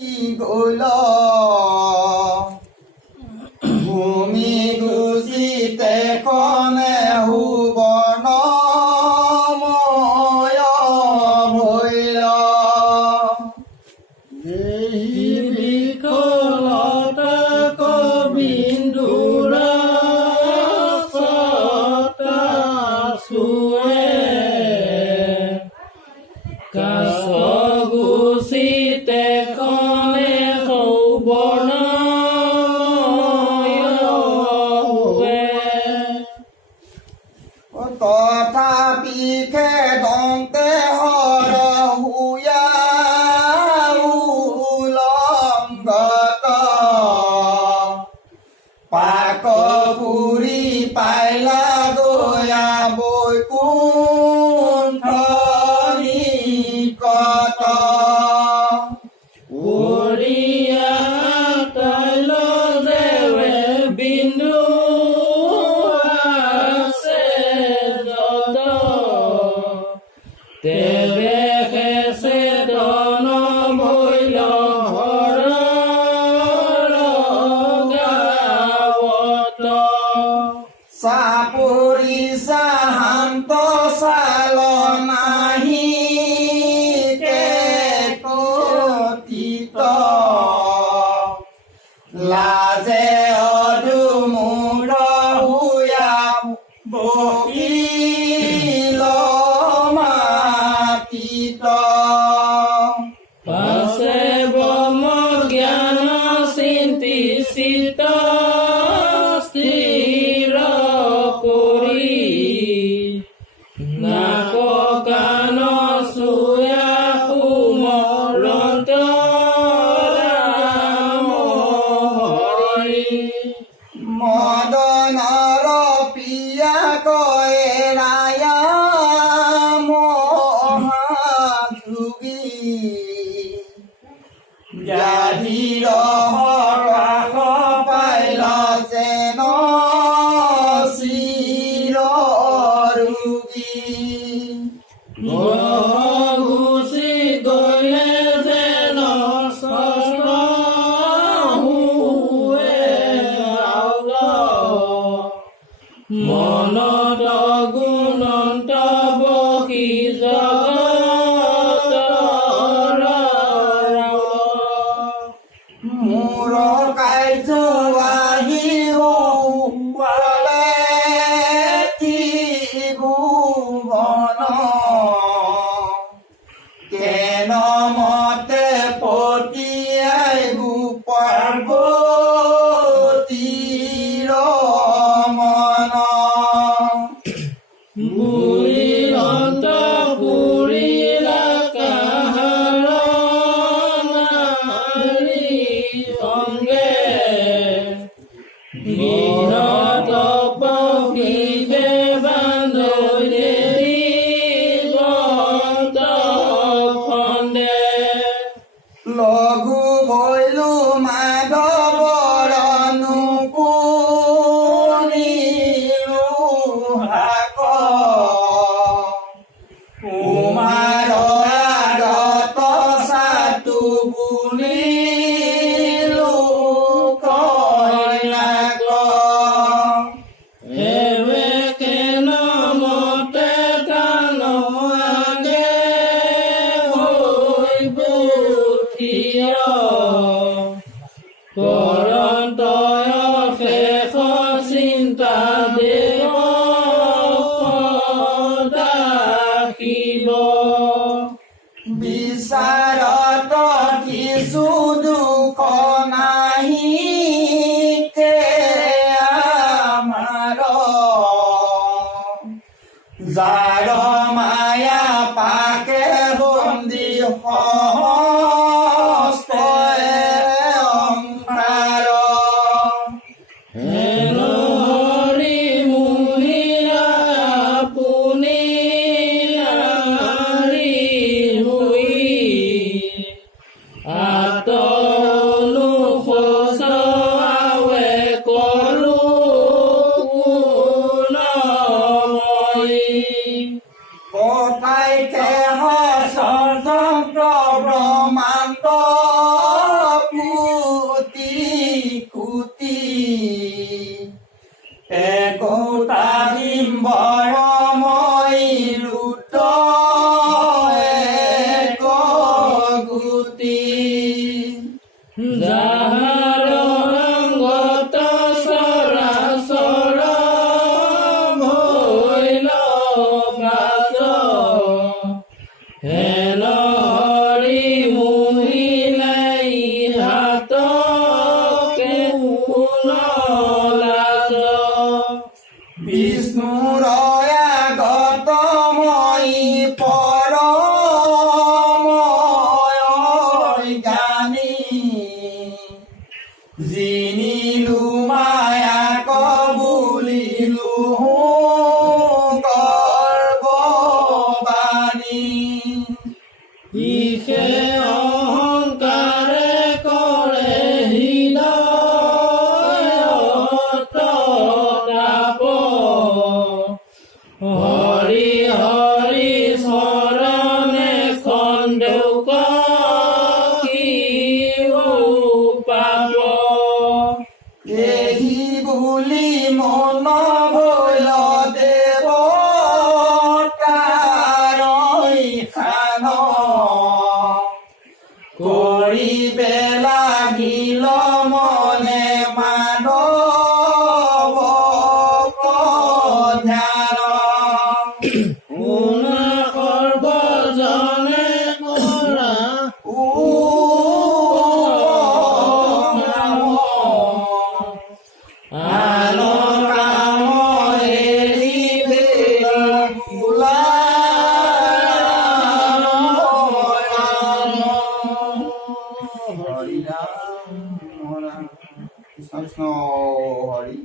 গইল ভূমি গুচিতে কনে হুবন ময় ভৈল দেহি বিকলতা কবিন্দুৰা সতা চুৱে কাছ গুচিতে কনে সৌবৰ্ণ তথাপি খেদন্তে হৰ হুয়া উলংগত পাক পুৰি পাইলা দয়া বৈকুণ্ঠ নিকট উৰিয়া তৈল দেৱে বিন্দু তেবে খেছে দন ভৈল হৰ গাৱত চাপৰি চাহান্ত চাল নাহি কতিত লাজে অধুমূৰ হুয়া বহিল মাতিত পাছে ব্ৰহ্ম জ্ঞান চিন্তি চিত স্থিৰ কৰি নাক কাণ চুয়া সুমৰন্ত ৰাম হৰি মদনৰ পিয়া কয়ে ৰায়া মহাযোগী ব্যাধিৰ হৰাস পাইল যেন চিৰ ৰোগী গুচি গলে যেন শস্ত্ৰ হুৱে আউল মনত গুণন্ত বহি জগতৰ মোৰ কাৰ্য আহি হুৱালে ত্ৰিভুৱন কেন মতে পতিয়াই পাৰ্বতীৰ মন বুঢ়ীৰন্ত পুৰিলা কাহাৰ নাৰী অংগে বৃহৎ পক্ষীবে বান্ধৈ বন্ত খণ্ডে লঘু ভৈলো মাধৱৰ নুকুনিলো হাক কুমাৰ আগত চাতু বুলিলো কইনাক এবে কেন মতে কাণ আগে হৈ বুঠিয় পৰন্তয় শেষ চিন্তা দেৱ দাখিব বিচাৰত কিছু দুখ নাহি কে আমাৰ যাৰ মায়া পাকে বন্দী হস্তয়ে অংকাৰ হেন হৰি মুনিয়া আপুনি নাৰী হৈ আতনুসোচাৱে কৰো গুণময়ী কথাইকে হস্ত ব্ৰহ্মাণ্ড হেন হৰি মহিলাই হাতকে লাজ বিষ্ণুৰ আগতময়ী পৰময় জ্ঞানী জিনিলো মায়াক বুলিলো গৰ্ববাণী ইহে অহংকাৰে কৰে হৃদয়ত তাপ হৰি হৰি চৰণে খণ্ডেউক কি পাব এহি বুলি মন ভৈল দেৱতাৰৈ খান কৰিবে লাগিল মনে মাধৱ ধ্যান গুণ সৰ্বজনে কৰা আলো কাম এৰি হৰি ৰাম কৃষ্ণ হৰি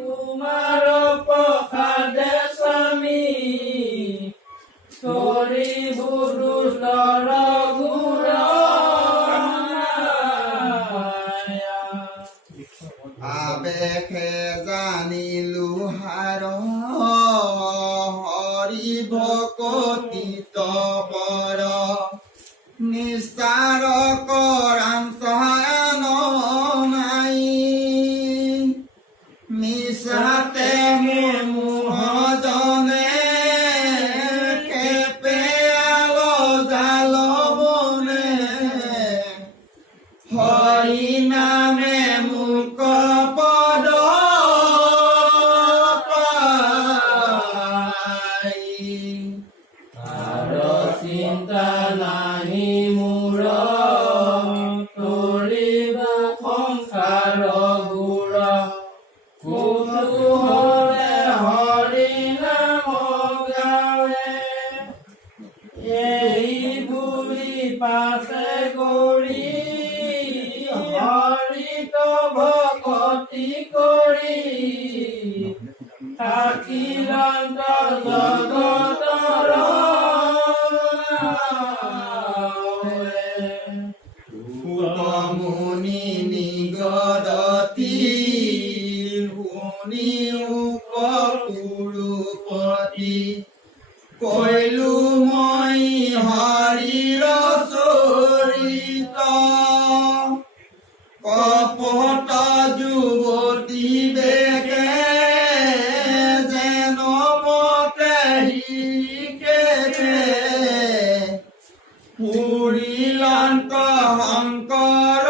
তোমাৰ প্ৰসাদে স্বামী কৰি বুধু লৰ ঘূৰ আবেশে জানিলো হাৰ হৰি ভকতি তবৰ নিস্তাৰ কৰান্তহান নাই মিছাতে মোহজনে কেপে আল জাল বনে হৰি নামে মুক পদ পাই আৰ চিন্তা নাহি মোৰ তৰিব সংসাৰ গুৰ কুতুহলে হৰি নাম গাৱে এই বুলি পাছে কৰি হৰিত ভকতি কৰি থাকিলন্ত জগতৰ মুনি নিগদতি শুনি উপপুৰুপতি কৈলো মই হৰিৰ চৰিত কপট যুৱতী বেগে যেন মতে হিকে পুৰিলন্ত শংকৰ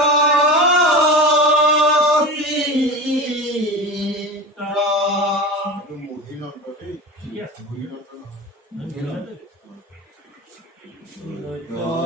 চিত্ৰ